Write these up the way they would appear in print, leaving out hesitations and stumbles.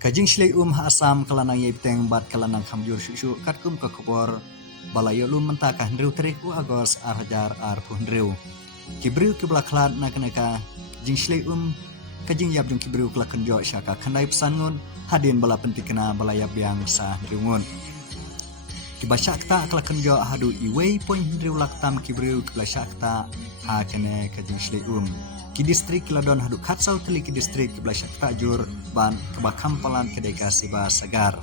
Kajing Shlei Asam kalanang yipteng bat kalanang hamjur syusyu katkum ke kubor balayo mentakah hendriu teriku agos arhajar punriu kibriu kiblaklat nakanaka jing Shlei kajing yabjung kibriu kelakan jo syaka kandai pesangun hadin bala pentikena balaya biang sah hendriungun kibasyakta kelakan jo hadu iwei poin hendriu laktam kibriu kibasyakta hakene kajing Shlei ki distrik Ladon hadu katsau teli ki distrik kibasyakta jur ban kebakampalan kedeka siba sagar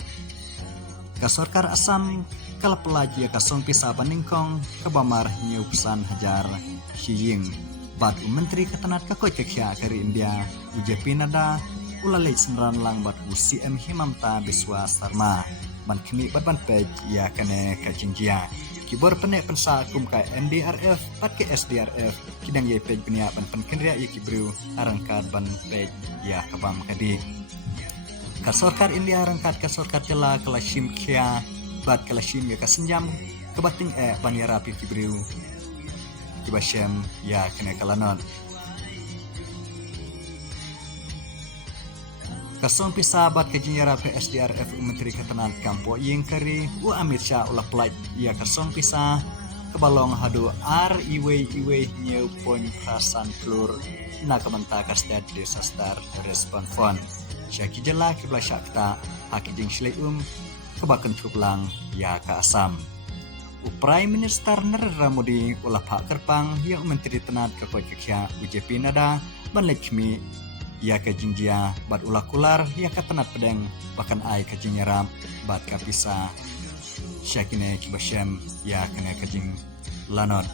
kasorkar asam kala pelaji kasong pisa paningkong kabamar nyupusan hajar hiying bad menteri ketenat kakoi kekia kari India UJP nada ulalai senran lang bad UCM himamta biswa sarma ban kini bad ban pej ya kane kajingjia kibor penek pensa kum ka NDRF pat ke SDRF kidang ye pej benia ban penkenria ye kibru arangkat ban pej ya kabam kadi kasorkar India arangkat kasorkar tela kelashim kia bat kalashim ya kasenjam kebating banira pi kibriu kibashem ya kene kalanon kasong pisabat kejinyara PSDRF Menteri Ketenan Kampo Yingkari u Amir Syah ulah pelajar ya kasong pisah kebalong hadu iwe nyeu poin kerasan klur na kementa kastet disaster respon fund syaki jela kibla syakta haki jing Shlei kebakan tuklang ya ka asam Prime Minister Narendra Modi ulah Pak Kerpang yang Menteri Tenat Kakoi Kekia UJP nada banlekmi ya ke jingjia bat ulah kular ya ke tenat pedeng bahkan ai ke jinyaram bat kapisa syakine kibashem ya kene kajing lanot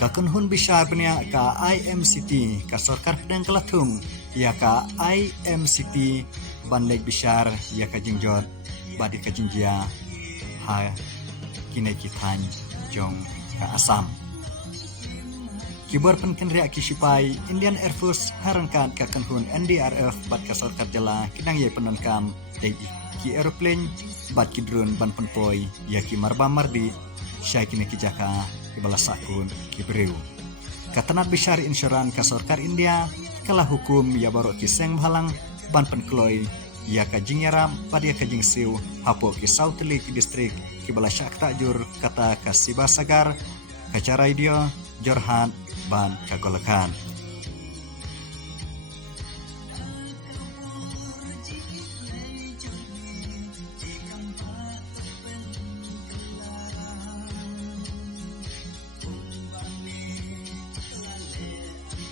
kakunhun bisa benia ka IMCT ka sorkar pedeng kelatung ya ka IMCT banlek bisar ya kajing jot bat ke jingjia ha kine kitan jong ka asam Kibor penkenria kisipai Indian Air Force harangkan ka kanhun NDRF bat kasor karjala kidang ye penankam dai ki aeroplane bat ki drone ban penpoi ya ki marba mardi syai kini kijaka kibala sakun kibreu katanat bisyar insuran kasorkar India kalah hukum ya baru kiseng halang ban penkloi ya kajing yaram pada ya kajing siu hapo ki sauteli ki distrik kibala syak takjur kata kasiba sagar kacara radio jorhan ban kagolakan